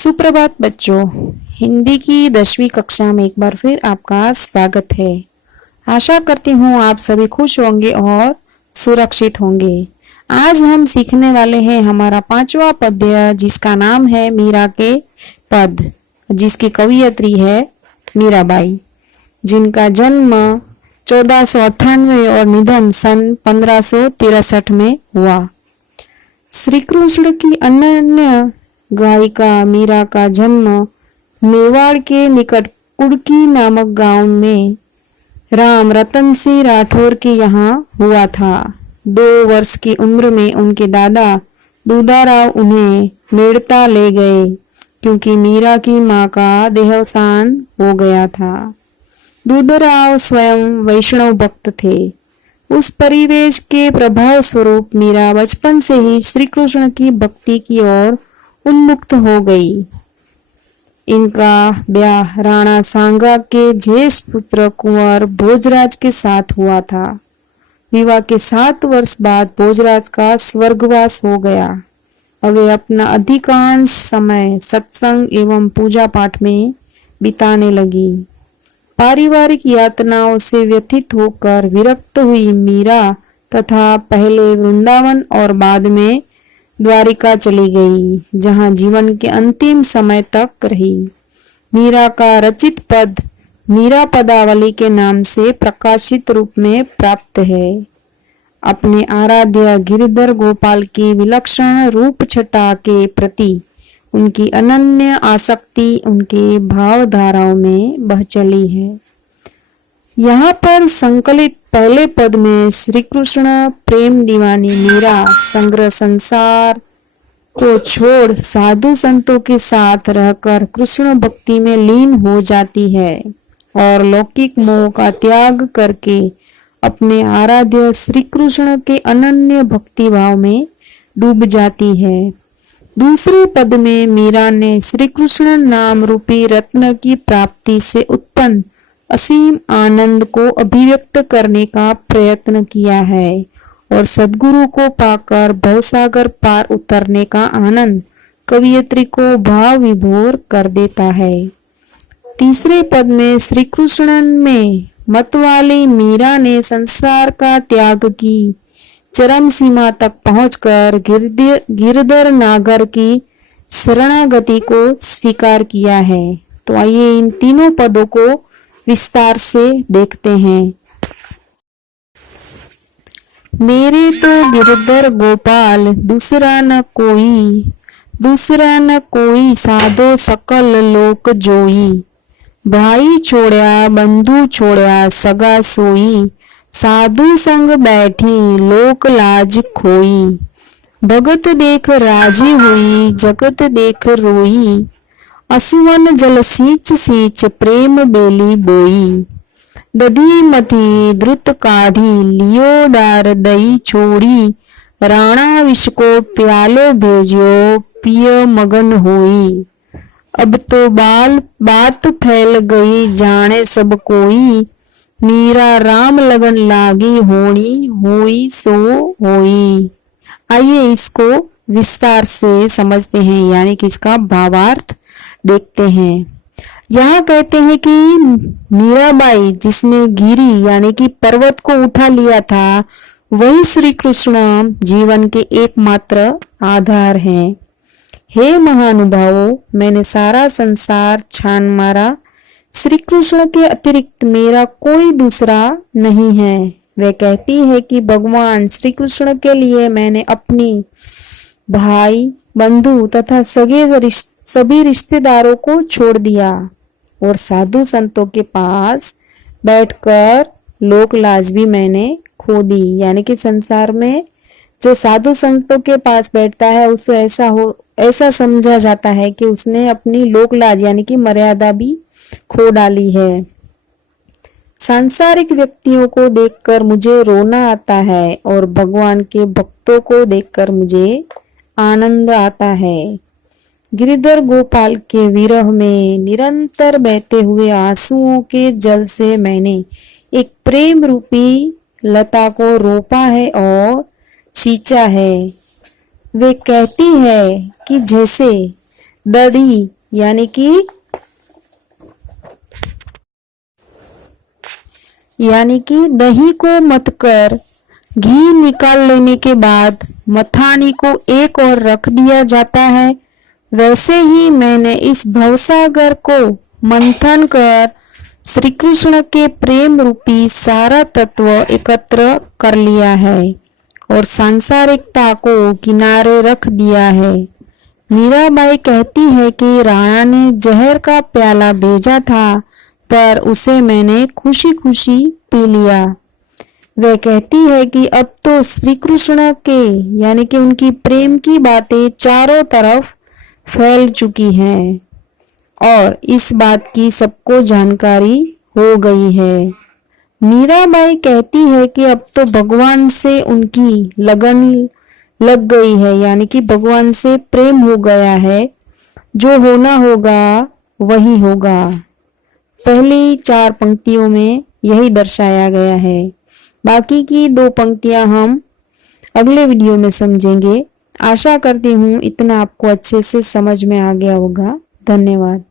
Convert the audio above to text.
सुप्रभात बच्चों। हिंदी की 10वीं कक्षा में एक बार फिर आपका स्वागत है। आशा करती हूँ आप सभी खुश होंगे और सुरक्षित होंगे। आज हम सीखने वाले हैं हमारा 5वां पद्य, जिसका नाम है मीरा के पद, जिसकी कवयित्री है मीराबाई, जिनका जन्म 1498 और निधन सन 1563 में हुआ। श्री कृष्ण की अनन्य गायिका मीरा का जन्म मेवाड़ के निकट कुड़की नामक गांव में राम रतन सिंह राठौर के यहाँ हुआ था। 2 वर्ष की उम्र में उनके दादा दूधाराव उन्हें मेड़ता ले गए, क्योंकि मीरा की मां का देहावसान हो गया था। दूधाराव स्वयं वैष्णव भक्त थे। उस परिवेश के प्रभाव स्वरूप मीरा बचपन से ही श्री कृष्ण की भक्ति की ओर उन्मुक्त हो गई। इनका ब्याह राणा सांगा के ज्येष्ठ पुत्र कुंवर भोजराज के साथ हुआ था। विवाह के 7 वर्ष बाद भोजराज का स्वर्गवास हो गया और वे अपना अधिकांश समय सत्संग एवं पूजा पाठ में बिताने लगी। पारिवारिक यातनाओं से व्यथित होकर विरक्त हुई मीरा तथा पहले वृंदावन और बाद में द्वारिका चली गई, जहां जीवन के अंतिम समय तक रही। मीरा का रचित पद मीरा पदावली के नाम से प्रकाशित रूप में प्राप्त है। अपने आराध्य गिरधर गोपाल की विलक्षण रूप छटा के प्रति उनकी अनन्य आसक्ति उनके भावधाराओं में बह चली है। यहाँ पर संकलित पहले पद में श्री कृष्ण प्रेम दीवानी मीरा संग्रह संसार को छोड़ साधु संतों के साथ रहकर कृष्ण भक्ति में लीन हो जाती है और लौकिक मोह का त्याग करके अपने आराध्य श्री कृष्ण के अनन्य भक्ति भाव में डूब जाती है। दूसरे पद में मीरा ने श्री कृष्ण नाम रूपी रत्न की प्राप्ति से उत्पन्न असीम आनंद को अभिव्यक्त करने का प्रयत्न किया है और सद्गुरु को पाकर भवसागर पार उतरने का आनंद कवयित्री को भाव विभोर कर देता है। तीसरे पद में श्री कृष्ण में मतवाली मीरा ने संसार का त्याग की चरम सीमा तक पहुंचकर गिरधर नागर की शरणागति को स्वीकार किया है। तो आइए इन तीनों पदों को विस्तार से देखते हैं। मेरे तो गिरधर गोपाल दूसरा न कोई साधो सकल लोक जोई। भाई छोड़या बंधु छोड़या सगा सोई। साधु संग बैठी लोक लाज खोई। भगत देख राजी हुई जगत देख रोई। असुवन जल सींच सींच प्रेम बेली बोई। दधी मथी द्रुत काढ़ी लियो डार दई छोड़ी। राणा विष को प्यालो भेजियो पिय मगन होई। अब तो बात फैल गई जाने सब कोई। मीरा राम लगन लागी होनी होई सो होई। आइए इसको विस्तार से समझते हैं, यानी कि इसका भावार्थ देखते हैं। यहाँ कहते हैं कि मीराबाई जिसने गिरी यानी कि पर्वत को उठा लिया था, वही श्री कृष्ण जीवन के एकमात्र आधार हैं। हे महानुभावों, मैंने सारा संसार छान मारा, श्री कृष्ण के अतिरिक्त मेरा कोई दूसरा नहीं है। वे कहती है कि भगवान श्री कृष्ण के लिए मैंने अपनी भाई बंधु तथा सभी रिश्तेदारों को छोड़ दिया और साधु संतों के पास बैठकर लोक लाज भी मैंने खो दी। यानी कि संसार में जो साधु संतों के पास बैठता है उसको ऐसा समझा जाता है कि उसने अपनी लोक लाज यानी कि मर्यादा भी खो डाली है। सांसारिक व्यक्तियों को देखकर मुझे रोना आता है और भगवान के भक्तों को देखकर मुझे आनंद आता है। गिरधर गोपाल के विरह में निरंतर बहते हुए आंसुओं के जल से मैंने एक प्रेम रूपी लता को रोपा है और सींचा है। वे कहती है कि जैसे दही यानी कि दही को मथकर घी निकाल लेने के बाद मथानी को एक ओर रख दिया जाता है। वैसे ही मैंने इस भवसागर को मंथन कर श्री कृष्ण के प्रेम रूपी सारा तत्व एकत्र कर लिया है और सांसारिकता को किनारे रख दिया है। मीराबाई कहती है कि राणा ने जहर का प्याला भेजा था, पर उसे मैंने खुशी खुशी पी लिया। वह कहती है कि अब तो श्री कृष्ण के यानी कि उनकी प्रेम की बातें चारों तरफ फैल चुकी हैं और इस बात की सबको जानकारी हो गई है। मीराबाई कहती है कि अब तो भगवान से उनकी लगन लग गई है, यानी कि भगवान से प्रेम हो गया है। जो होना होगा वही होगा। पहली 4 पंक्तियों में यही दर्शाया गया है। बाकी की 2 पंक्तियां हम अगले वीडियो में समझेंगे। आशा करती हूँ इतना आपको अच्छे से समझ में आ गया होगा। धन्यवाद।